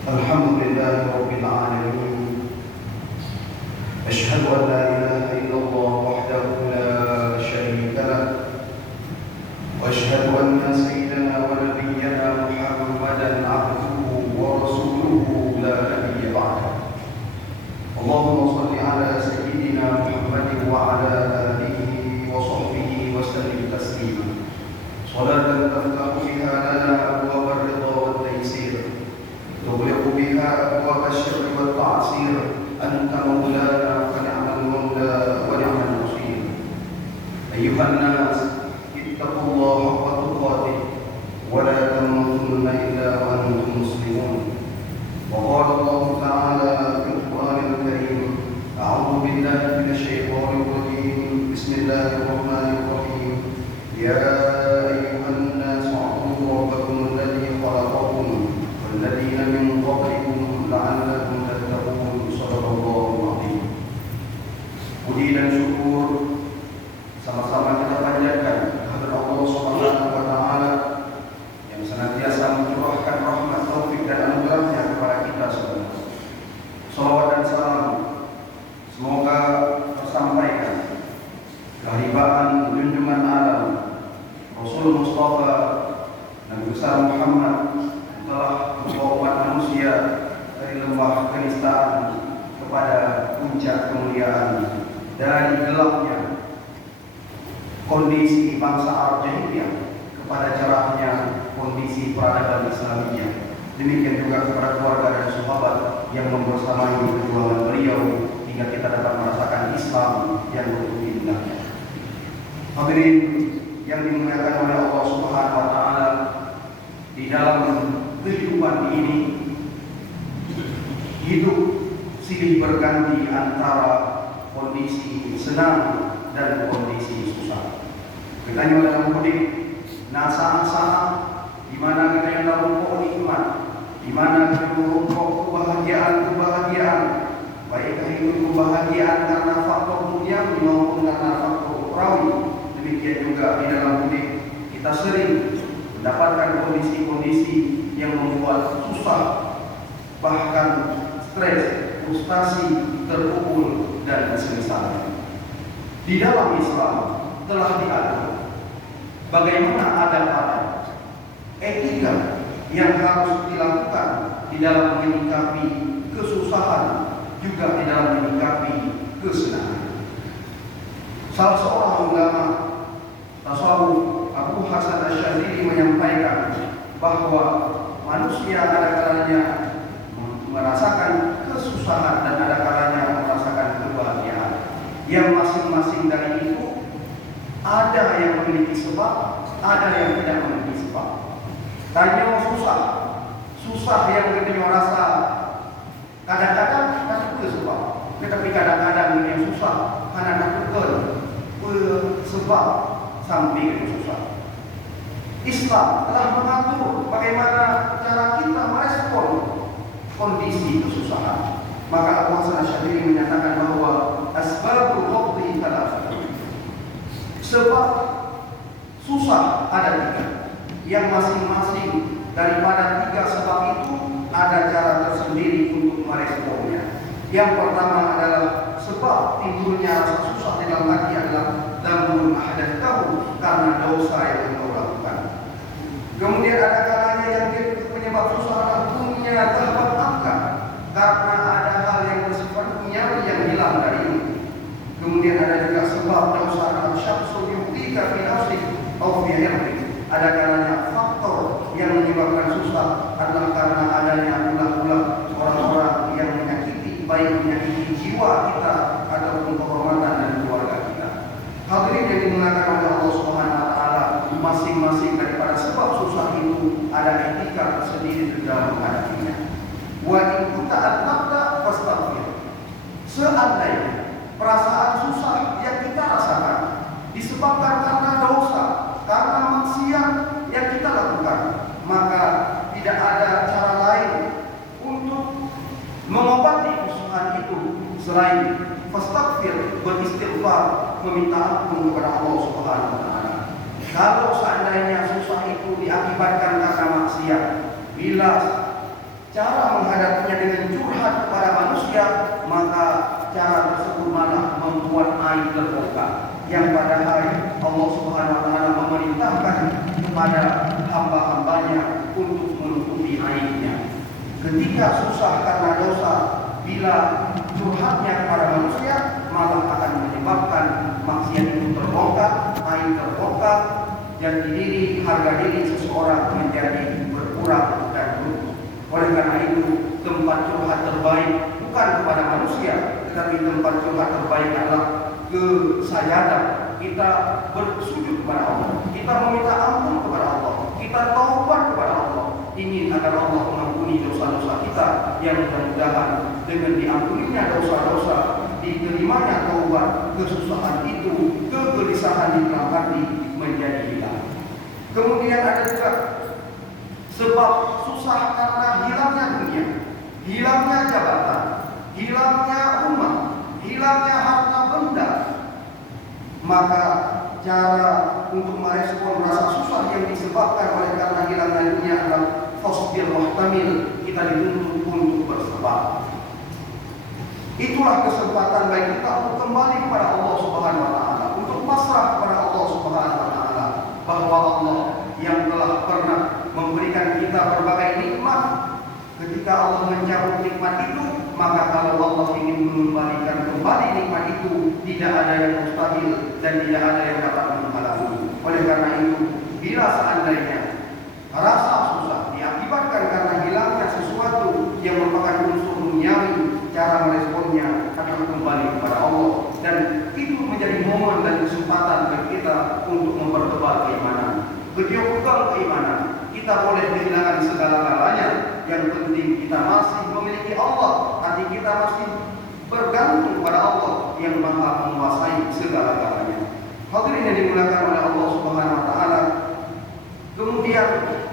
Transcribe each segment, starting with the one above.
Alhamdulillahi Rabbil Alamin. Ashhadu an la ilaha illallah wahdahu la syarika lah. Wa ashhadu anna sayyidana wa nabiyyana Muhammadan abduhu wa rasuluhu la nabiyya ba'dah. Allahumma salli ala sayyidina Muhammadin wa ala alihi wa sahbihi wa sallim taslima. Salatan taftahu biha lana abwaab ar-ridha wa at-taysir, تغلق بها أبواب الشر والتعسير. أنت مولانا فنعم المولى ونعم النصير. أيها الناس اتقوا الله حق تقاته ولا تموتن إلا وأنتم مسلمون. وقال الله تعالى في القرآن الكريم: أعوذ بالله من الشيطان الرجيم. بسم الله الرحمن الرحيم. يا أيها الناس اعبدوا ربكم الذي خلقكم والذين من قبلكم لعلكم تتقون. صدق الله العظيم. Puji dan syukur sama-sama kita panjatkan kepada Allah Subhanahu wa taala yang senantiasa mencurahkan rahmat, taufik dan anugerahnya kepada kita semua. Salawat dan salam semoga tersampaikan kehadiran junjungan alam Rasul Mustafa Nabi besar Muhammad telah membawa umat manusia dari lembah kenistaan kepada puncak kemuliaan, dari gelapnya kondisi bangsa Arab jahiliyah kepada cerahnya kondisi peradaban Islamiyah. Demikian juga kepada keluarga dan sahabat yang membersamai perjuangan beliau hingga kita dapat merasakan Islam yang betul indahnya. Hadirin yang dimuliakan oleh Allah Subhanahu wa taala, di dalam kehidupan ini hidup silih berganti antara kondisi senang dan kondisi susah. Kita yang dalam mudik saat-saat di mana kita yang dalam nikmat, di mana kita merokok kebahagiaan, baik itu kebahagiaan karena faktor duniawi maupun karena faktor ukhrawi. Demikian juga di dalam mudik kita sering mendapatkan kondisi-kondisi yang membuat susah, bahkan stres, frustasi, terpukul dan semisalnya. Di dalam Islam telah diatur bagaimana adab-adab, etika yang harus dilakukan di dalam menyikapi kesusahan, juga di dalam menyikapi kesenangan. Salah seorang ulama tasawuf, Abu Hasan Asy'adzili, menyampaikan bahwa manusia ada kalanya merasakan kesusahan dan ada kalanya merasakan kebahagiaan. Yang masing-masing dari itu ada yang memiliki sebab, ada yang tidak memiliki sebab. Tanya susah yang kita rasa kadang-kadang itu sebab, tetapi kadang-kadang yang susah karena takutkan sebab sampai itu susah. Islam telah mengatur bagaimana cara kita merespon kondisi kesusahan. Maka Abu Hasan Asy'adzili menyatakan bahwa asbabul khawdi thalathah. Sebab susah ada tiga, yang masing-masing daripada tiga sebab itu ada cara tersendiri untuk meresponnya. Yang pertama adalah sebab timbulnya rasa susah di dalam hati adalah dzambun ahdatsahu, karena dosa yang engkau lakukan. Kemudian ada kalanya yang penyebab susah adalah dunia terbatalkan, karena ada hal yang bersifat duniawi yang hilang darimu. Kemudian ada juga sebab dosa adalah syabsul yu'tika fi nafsik aw fi ilmik. Ada kalanya faktor yang menyebabkan susah adalah karena adanya ulah-ulah orang-orang yang menyakiti, baik menyakiti jiwa kita ataupun kehormatan dan keluarga kita. Hadirin yang dimuliakan oleh Allah Subhanahu wa taala, masing-masing daripada sebab susah itu ada etika tersendiri di dalam menghadapinya. Wa in kunta atnaqta fastaghfir. Seandainya perasaan susah yang kita rasakan disebabkan karena dosa, karena maksiat yang kita lakukan, maka tidak ada cara lain untuk mengobati kesusahan itu selain fastaghfir, beristighfar, meminta ampun kepada Allah Subhanahu wa taala. Kalau seandainya susah itu diakibatkan karena maksiat, bila cara menghadapinya dengan curhat kepada manusia, maka cara tersebut malah membuat aib terbongkar. Yang padahal Allah Subhanahu wa taala memerintahkan kepada hamba-hambanya untuk menutupi aibnya. Ketika susah karena dosa, bila curhatnya kepada manusia, malah akan menyebabkan maksiat itu terbongkar, aib terbongkar, dan harga diri seseorang menjadi berkurang dan runtuh. Oleh karena itu, tempat curhat terbaik bukan kepada manusia, tetapi tempat curhat terbaik adalah kesajadan. Kita bersujud kepada Allah, kita meminta ampun kepada Allah, kita taubat kepada Allah, ingin agar Allah mengampuni dosa-dosa kita, yang mudah-mudahan dengan diampuninya dosa-dosa, diterimanya taubat, kesusahan itu, kegelisahan di dalam hati menjadi hilang. Kemudian ada juga sebab susah karena hilangnya dunia, hilangnya jabatan, hilangnya rumah, hilangnya harta benda. Maka cara untuk merespon rasa susah yang disebabkan oleh karena hilangnya dunia adalah fasbir wahtamil, kita dituntut untuk bersabar. Itulah kesempatan bagi kita untuk kembali kepada Allah Subhanahu wa taala, untuk pasrah kepada Allah Subhanahu wa taala, bahwa Allah yang telah pernah memberikan kita berbagai nikmat. Ketika Allah mencabut nikmat itu, maka kalau Allah ingin mengembalikan kembali nikmat itu, tidak ada yang mustahil dan tidak ada yang dapat menghalangi. Oleh karena itu, bila seandainya rasa susah diakibatkan karena hilangnya sesuatu yang merupakan unsur duniawi, cara meresponnya adalah kembali kepada Allah, dan itu menjadi momen dan kesempatan bagi kita untuk mempertebal keimanan. Berjuang keimanan, kita boleh kehilangan segala-galanya, yang penting kita masih memiliki Allah, hati kita masih bergantung pada Allah yang Maha menguasai segala-galanya. Hadirin yang dimuliakan oleh Allah Subhanahu wa taala. Kemudian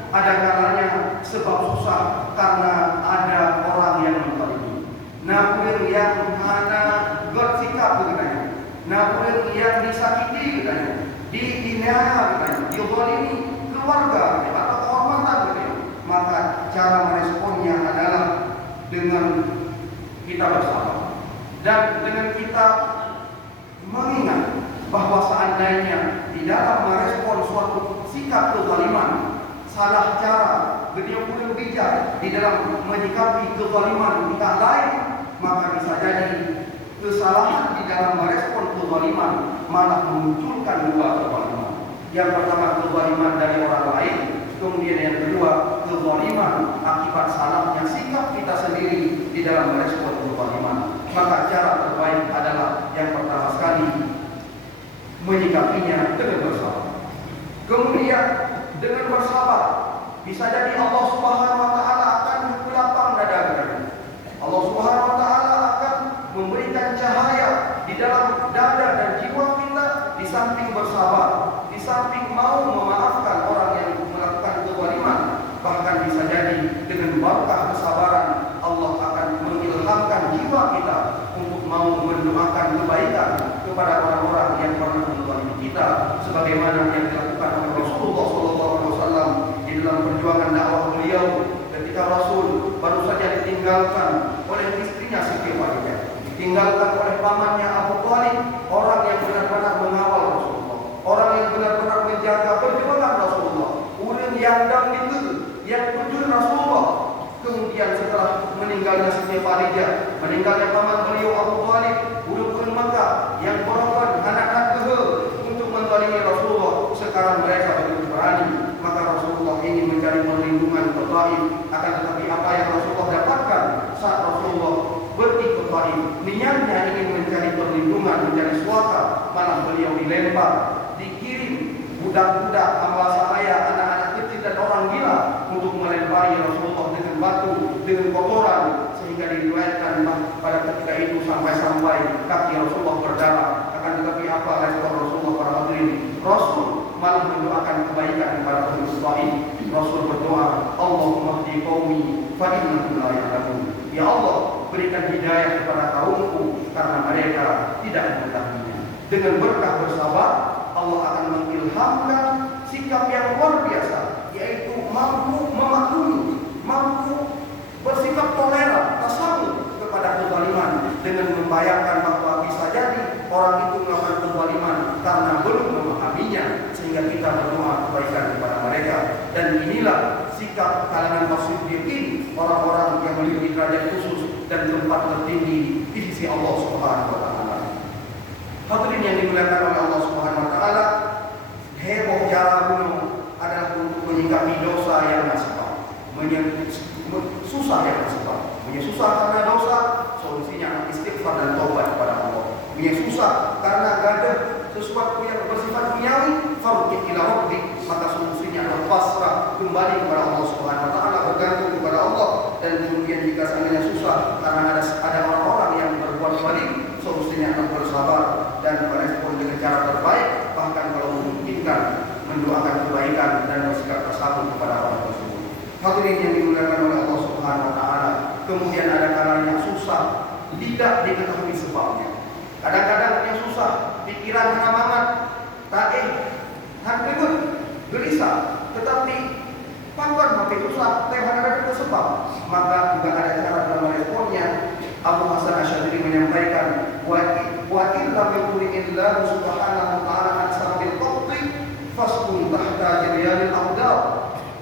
ada kalanya sebab susah karena ada orang yang menzalimi. Namun yang hana bersikap katanya, namun yang disakiti katanya, diinaya katanya, dizalimi keluarga atau kehormatan katanya. Maka cara meresponnya adalah dengan kita bersabar dan dengan kita mengingat bahwa seandainya di dalam merespon suatu sikap kezaliman salah cara, beliau pun bijak di dalam menyikapi kezaliman pihak lain, maka bisa jadi kesalahan di dalam merespon kezaliman malah memunculkan dua kezaliman. Yang pertama kezaliman dari orang lain, kemudian yang kedua kezaliman akibat salahnya sikap kita sendiri di dalam merespon kezaliman. Maka cara terbaik adalah yang pertama sekali menyikapinya dengan bersabar. Kemudian dengan bersabar bisa jadi Allah Subhanahu wa taala akan lapang dada kita. Allah Subhanahu wa taala akan memberikan cahaya di dalam dada dan jiwa kita, di samping bersabar, di samping mau memaafkan orang yang melakukan kezaliman. Bahkan bisa jadi dengan berkah kesabaran Allah akan mengilhamkan jiwa kita untuk mau mendoakan kebaikan kepada orang-orang yang pernah menzalimi kita, sebagaimana yang dilakukan oleh Rasulullah SAW di dalam perjuangan dakwah beliau ketika Rasul baru saja ditinggalkan oleh istrinya Siti Khadijah, ditinggalkan oleh pamannya Abu Thalib, orang yang benar-benar mengawal Rasulullah, orang yang benar-benar menjaga perjuangan Rasulullah, ulun yang dam itu yang tujuh Rasulullah. Kemudian setelah meninggalnya Siti Khadijah, meninggalnya paman beliau Abu Thalib, ulun Makkah yang berkorban anak-anak kehe untuk menzalimi Rasulullah, sekarang mereka begitu berani. Maka Rasulullah ingin mencari perlindungan ke Taif, akan tetapi apa yang Rasulullah dapatkan saat Rasulullah pergi ke Taif, niatnya ingin mencari perlindungan, mencari suaka, malah beliau dilempar, dikirim budak-budak hamba sahaya, anak-anak kecil dan orang gila untuk melempari Rasulullah dengan batu, dengan kotoran, sehingga diriwayatkan pada ketika itu sampai kaki Rasulullah berdarah. Akan tetapi apa respon Rasulullah para hadirin? Rasul malah mendoakan kebaikan kepada penduduk Taif. Rasul berdoa, Allahumma hdi qaumi fa innahum la ya'lamun. Ya Allah, berikan hidayah kepada kaumku karena mereka tidak mengetahuinya. Dengan berkah bersabar, Allah akan mengilhamkan sikap yang luar biasa, yaitu mampu memaklumi, mampu membayangkan bahwa bisa jadi orang itu melakukan kezaliman karena belum memahaminya, sehingga kita berdoa kebaikan kepada mereka. Dan inilah sikap kalangan as-siddiqin, orang-orang yang memiliki derajat khusus dan tempat tertinggi di sisi Allah Subhanahu wa taala. Hadirin yang dimuliakan oleh Allah Subhanahu wa taala, heboh cara bunuh adalah untuk menyikapi dosa yang nasibah, susah yang nasibah, susah karena dosa, solusinya istighfar dan taubat kepada Allah. Susah karena gadah sesuatu yang bersifat duniawi, farqi ila rabbik, maka solusinya adalah pasrah kembali kepada Allah Subhanahu wa taala, bergantung kepada Allah. Dan kemudian jika seandainya susah karena ada orang-orang yang berbuat zalim, solusinya adalah bersabar dan merespon dengan cara terbaik, bahkan kalau memungkinkan mendoakan kebaikan dan bersikap bersabar kepada orang tersebut. Hadirin yang dimuliakan oleh Allah Subhanahu wa taala, kemudian ada kalanya susah tidak diketahui sebabnya. Kadang-kadang yang susah pikiran banget, ribut, gelisah, tetapi pangkat makin susah, ada sebab. Maka juga ada cara dalam meresponnya. Abu Hasan Asy'ari menyampaikan, wa illa bi'illah subhanahu wa ta'ala an-sabil qatri fasqun tahta jaryalil aqdar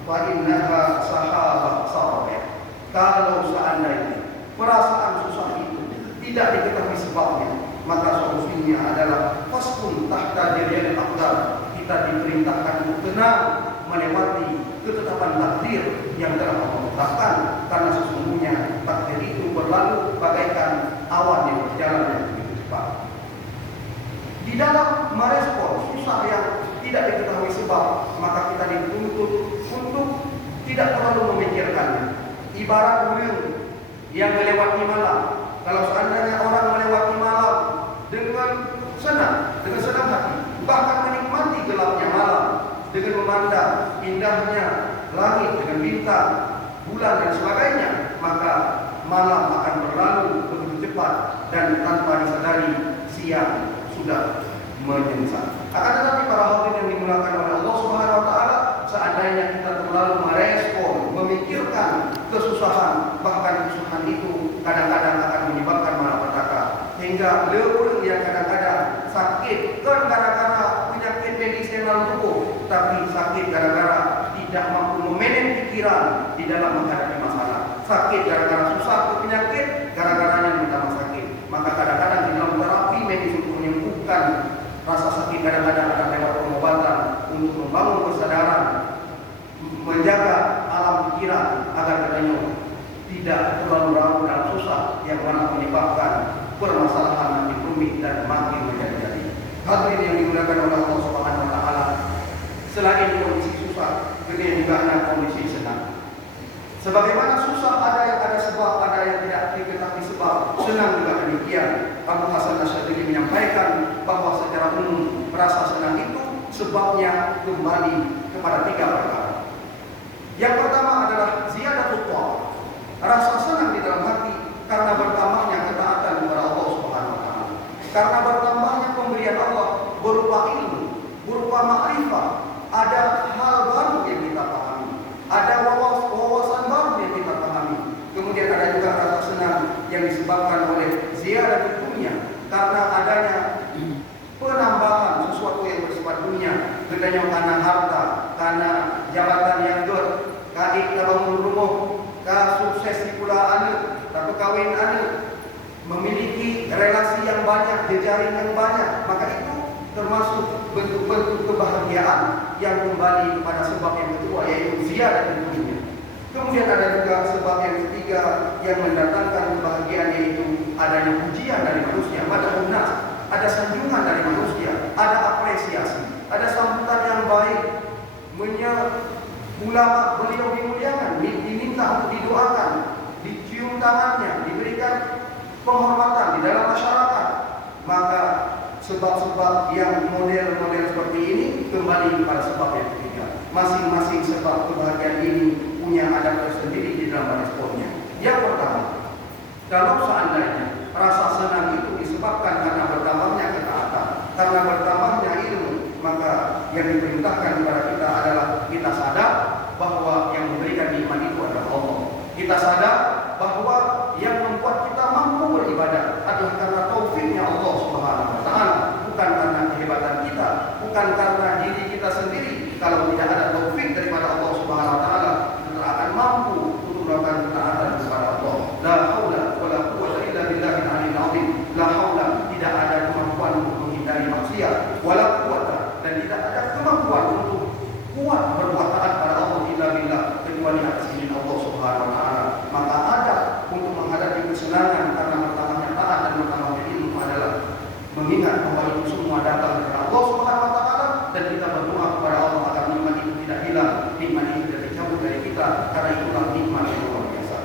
wa innaha sahabah sarabah. Kalau seandainya perasaan susah itu tidak diketahui sebabnya, maka solusinya adalah fasqun tahta jaryalil aqdar. Kita diperintahkan untuk tenang melewati ketetapan takdir yang telah Allah tetapkan, karena sesungguhnya takdir itu berlalu bagaikan awan yang berjalan dengan begitu cepat. Di dalam merespon susah yang tidak diketahui sebab, maka kita dituntut untuk tidak terlalu memikirkannya. Ibarat burung yang melewati malam. Kalau seandainya orang melewati malam dengan senang hati, bahkan menikmati gelapnya malam, dengan memandang indahnya langit dengan bintang, bulan dan sebagainya, maka malam akan berlalu begitu cepat dan tanpa disadari siang sudah menyengsara. Akan tetapi para hadirin yang dimuliakan oleh Allah Subhanahu wa taala, seandainya kita terlalu merespon, memikirkan kesusahan, bahkan kesusahan itu kadang-kadang akan menyebabkan malapetaka, hingga leuweung yang kadang-kadang sakit bukan gara-gara penyakit medis yang dalam tubuh, tapi sakit gara-gara tidak mampu memanage pikiran di dalam menghadapi masalah. Sakit gara-gara susah penyakit, gara-garanya ditambah sakit. Maka kadang-kadang di dalam terapi medis untuk menyembuhkan rasa sakit, kadang-kadang ada lewat pengobatan untuk membangun kesadaran, menjaga alam pikiran agar katanya tidak terlalu larut dalam susah yang mana menyebabkan permasalahan makin rumit dan makin menjadi-jadi. Hadirin yang dimuliakan oleh Allah Subhanahu wa taala, selain kondisi susah, kemudian juga ada kondisi senang. Sebagaimana susah ada yang ada sebab, ada yang tidak diketahui sebab, senang juga demikian. Abu Hasan Asy'ari menyampaikan bahwa secara umum rasa senang itu sebabnya kembali kepada 3 perkara. Yang pertama adalah ziyadatut tha'ah, rasa senang di dalam hati karena bertambahnya ketaatan kepada Allah Subhanahu wa taala, karena bertambahnya pemberian Allah berupa ilmu, berupa ma'rifah, ada hal baru yang kita pahami, ada wawasan baru yang kita pahami. Kemudian ada juga rasa senang yang disebabkan oleh ziyadatut dunya, karena adanya penambahan sesuatu yang bersifat dunia, bedanya karena harta, karena jabatan yang kaik bangun rumah, sukses di pula anak, tapi kawin anak, memiliki relasi yang banyak, jejaring yang banyak, maka itu termasuk bentuk-bentuk kebahagiaan yang kembali kepada sebab yang kedua, yaitu ziyadah dunia. Kemudian ada juga sebab yang ketiga yang mendatangkan kebahagiaan, yaitu adanya pujian dari manusia, madahun nas, ada sanjungan dari manusia, ada apresiasi, ada sambutan yang baik, ulama beliau dimuliakan, diminta untuk didoakan, dicium tangannya, diberikan penghormatan di dalam masyarakat. Maka sebab-sebab yang model-model seperti ini kembali kepada sebab yang ketiga. Masing-masing sebab kebahagiaan ini punya adab tersendiri di dalam responnya. Yang pertama, kalau seandainya rasa senang itu disebabkan karena bertambahnya ketaatan, karena bertambahnya ilmu, maka yang diperintahkan kepada kita adalah kita sadar bahwa yang memberikan nikmat itu adalah Allah. Kita sadar bahwa yang membuat kita mampu beribadah adalah karena kita, karena itulah nikmat yang luar biasa.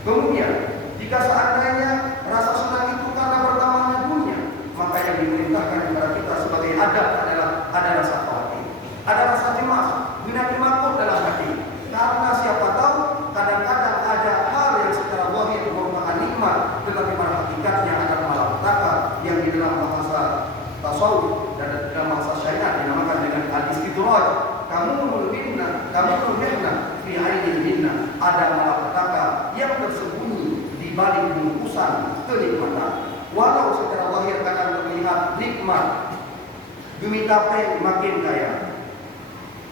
Kemudian, jika seandainya rasa senang itu karena bertambahnya dunia, maka yang diperintahkan kepada kita sebagai adab adalah ada rasa khawatir, ada rasa cemas, binatang makut dalam hati. Karena siapa tahu kadang-kadang ada hal yang secara zahir merupakan nikmat, tetapi pada hakikatnya ada malapetaka yang di dalam bahasa tasawuf dan dalam bahasa syariat dinamakan dengan al-istidraj. Kamu menulihna fi ainin minna. Ada malapetaka yang tersembunyi di balik bungkusan kenikmatan. Walau secara lahir kadang terlihat nikmat, demi tape makin kaya.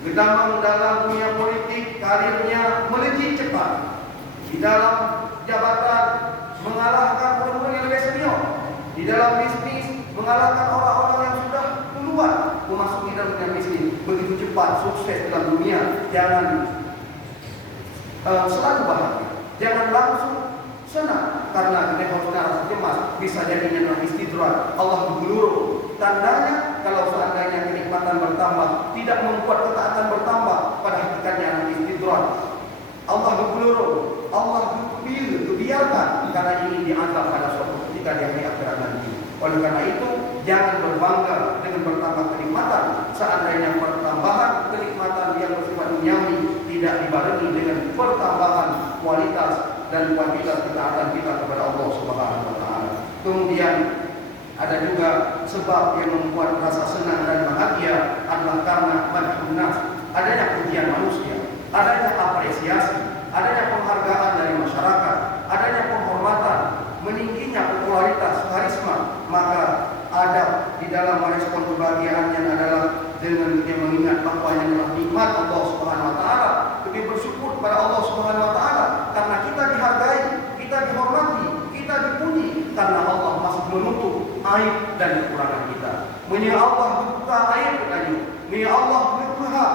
Gedamang dalam dunia politik, karirnya melejit cepat. Di dalam jabatan mengalahkan orang-orang yang lebih senior. Di dalam bisnis mengalahkan orang-orang yang sudah duluan memasuki dalam dunia bisnis. Begitu cepat sukses dalam dunia. Jangan selalu bahagia, jangan langsung senang, karena kita harus rasa cemas bisa jadinya dalam istidraj. Allah mengeluru. Tandanya kalau seandainya kenikmatan bertambah tidak membuat ketaatan bertambah, pada hakikatnya dalam istidraj. Allah mengeluru, Allah biarkan karena ingin dianggap pada suatu ketika di hari akhirat nanti. Oleh karena itu, jangan berbangga dengan bertambah kenikmatan. Seandainya pertambahan kenikmatan yang bersifat duniawi tidak dibarengi dengan pertambahan kualitas dan kuantitas ketaatan kita kepada Allah Subhanahu wa taala. Kemudian ada juga sebab yang membuat rasa senang dan bahagia adalah karena madhun nas, adanya pujian manusia, adanya apresiasi, adanya penghargaan dari masyarakat, adanya penghormatan, meningginya popularitas, karisma. Maka adab di dalam merespon kebahagiaannya adalah dengan dia mengingat apa yang adalah nikmat Allah Subhanahu wa taala, lebih bersyukur kepada Allah Subhanahu wa taala karena kita dihargai, kita dihormati, kita dipuji, karena Allah masih menutup aib dan kekurangan kita. Menya Allah buka aib katanya, menya Allah buka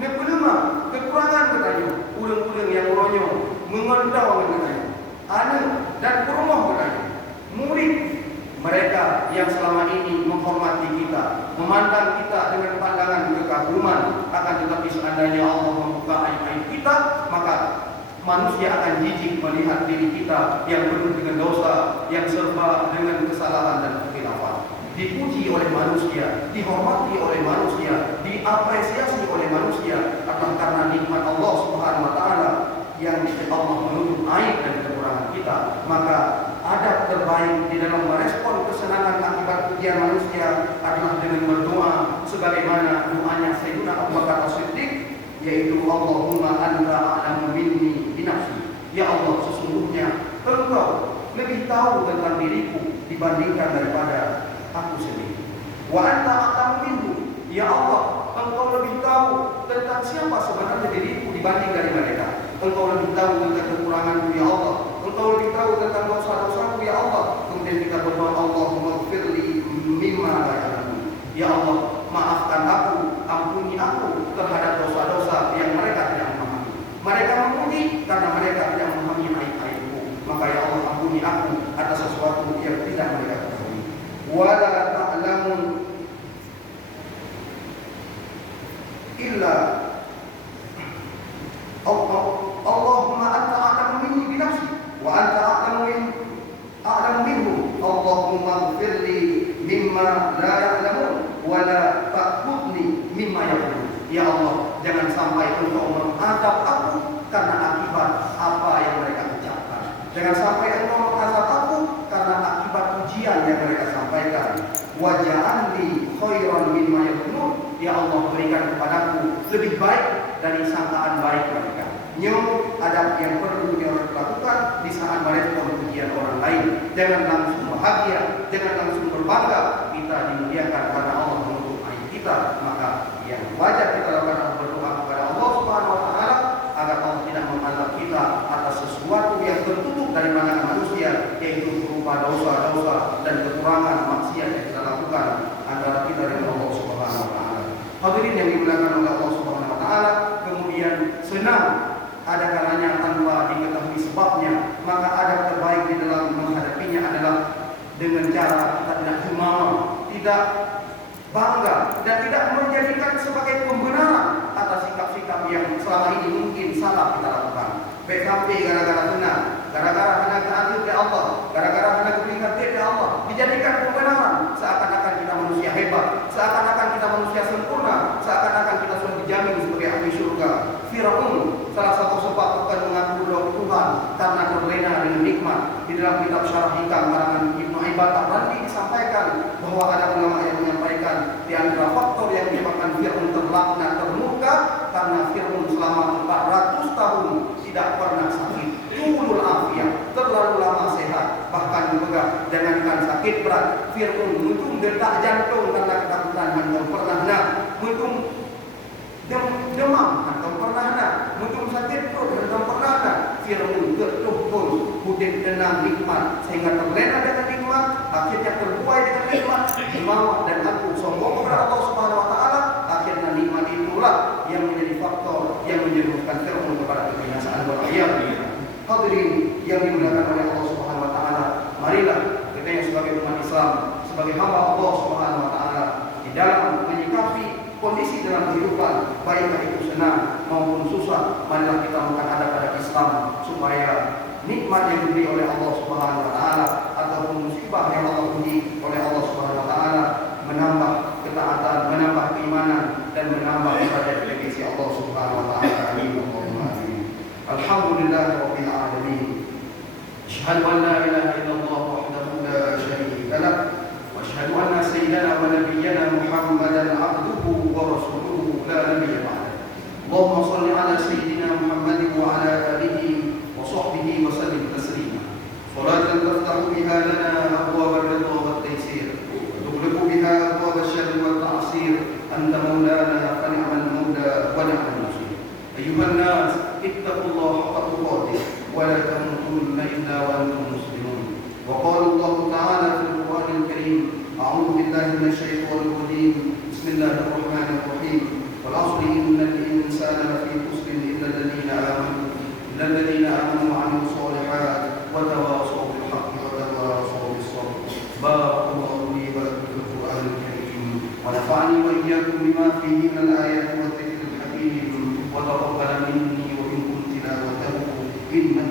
lemah kekurangan katanya, ulang-ulang yang ronyo mengandau katanya, anak dan kurma katanya, murid mereka yang selama ini menghormati kita, memandang kita dengan pandangan kekaguman, akan tetapi seandainya Allah membuka aib-aib kita, maka manusia akan jijik melihat diri kita yang penuh dengan dosa, yang serba dengan kesalahan dan kekhilafan. Dipuji oleh manusia, dihormati oleh manusia, diapresiasi oleh manusia, akan karena nikmat Allah Subhanahu wa taala yang Allah menutup aib dan kekurangan kita. Maka adab terbaik di dalam merespon kesenangan akibat pujian manusia adalah dengan berdoa sebagaimana doanya Sayyidina Abu Bakar As-Siddiq, yaitu Allahumma anta a'lamu minni bi nafsi. Ya Allah, sesungguhnya Engkau lebih tahu tentang diriku dibandingkan daripada aku sendiri. Wa anta a'lamu minhu. Ya Allah, Engkau lebih tahu tentang siapa sebenarnya diriku dibanding dari mereka. Engkau lebih tahu tentang kekuranganku ya Allah. Engkau lebih tahu tentang dosa-dosaku ya Allah. Kemudian kita berdoa, Allahumma ighfirli mimma la ya'lamun. Ya Allah, maafkan aku, ampuni aku terhadap dosa-dosa yang mereka tidak memahami. Mereka memuji karena mereka tidak memahami aib-aibku. Maka ya Allah, ampuni aku atas sesuatu yang tidak mereka ketahui. Wa la ta'lamun illa Allahumma anta a'lamu minni bi nafsi wa anta a'lamu minhu. Allahumma ighfirli mimma la ya'lamun wa la ta'khudni mimma ya'lamun. Ya Allah, jangan sampai Engkau mengadab aku karena akibat apa yang mereka ucapkan. Jangan sampai Engkau mengadab aku karena akibat pujian yang mereka sampaikan. Waj'alni khairan mimma yaqulun. Ya Allah, berikan kepadaku lebih baik dari sangkaan baik mereka. Nyom adab yang perlu kita lakukan di saat merespon pujian orang lain. Jangan langsung bahagia, jangan langsung berbangga. Kita dimuliakan karena Allah menutup aib kita. Maka yang wajar kita lakukan adalah berdoa kepada Allah Subhanahu wa taala agar Allah tidak mengazab kita atas sesuatu yang tertutup dari pandangan manusia, yaitu berupa dosa-dosa dan kekurangan maksiat yang kita lakukan antara kita dengan Allah Subhanahu wa taala. Hadirin yang dimuliakan oleh Allah Subhanahu wa taala, kemudian senang ada kalanya tanpa diketahui sebabnya, maka adab terbaik di dalam menghadapinya adalah dengan cara kita tidak jumawa, tidak bangga dan tidak menjadikan sebagai pembenaran atas sikap-sikap yang selama ini mungkin salah kita lakukan. PKP gara-gara benar, gara-gara hanya keadil ke Allah, gara-gara hanya kebaikan ke Allah, dijadikan pembenaran, seakan-akan kita manusia hebat, seakan-akan kita manusia sempurna, seakan-akan kita sudah dijamin sebagai ahli surga. Firaun salah satu sebab bukan mengaku doa Tuhan karena terlena dengan nikmat. Di dalam kitab Syarah Hikam karangan Ibnu Aibat Ar-Randi disampaikan bahwa ada ulama yang menyampaikan di antara faktor yang menyebabkan Firaun terlaknat termurka karena Firaun selama 400 tahun tidak pernah sakit. Tulul afiyah, terlalu lama sehat, bahkan juga jangankan sakit berat. Firaun muncul detak jantung karena ketakutan dan pernah muncul demam atau pernah muncul sakit perut dan pernah Firaun tertumpul hudib tenang nikmat sehingga terlena dengan nikmat, akhirnya terbuai dengan nikmat, jimawa dan aku sombong kepada Allah Subhanahu Wa Taala. Akhirnya nikmat itulah yang menjadi faktor yang menjerumuskan Firaun kepada kebinasaan. Hadirin yang dimuliakan oleh Allah Subhanahu Wa Taala, marilah kita yang sebagai umat Islam, sebagai hamba Allah Subhanahu Wa Taala di dalam menyikapi kondisi dalam kehidupan, baik itu senang maupun susah, marilah kita menghadap pada Islam supaya nikmat yang diberi oleh Allah Subhanahu Wa Taala ataupun musibah yang Allah beri oleh Allah Subhanahu Wa Taala menambah ketaatan, menambah keimanan dan menambah ibadah kepada Allah Subhanahu Wa Taala. Amin. Alhamdulillah rabbil alamin. Asyhadu an la ilaha illallah wahdahu la syarika lah. وأشهد أن سيدنا ونبينا محمدا عبده ورسوله لا نبي بعده. اللهم صل على سيدنا محمد وعلى آله وصحبه وسلم تسليما. صلاة تفتح بها لنا أبواب الرضا والتيسير وتغلق بها أبواب الشر والتعسير. أنت مولانا فنعم المولى ونعم النصير. أيها الناس اتقوا الله حق تقاته ولا تموتن إلا وأنتم مسلمون. وقال الله تعالى في القرآن الكريم: أعوذ بالله من الشيطان الرجيم. بسم الله الرحمن الرحيم. والعصر إن الإنسان لفي خسر إلا الذين آمنوا وعملوا الصالحات وتواصوا بالحق وتواصوا بالصبر. بارك الله لي ولكم في القرآن الكريم ونفعني وإياكم بما فيه من الآيات والذكر الحكيم وتقبل مني ومنكم تلاوته إنه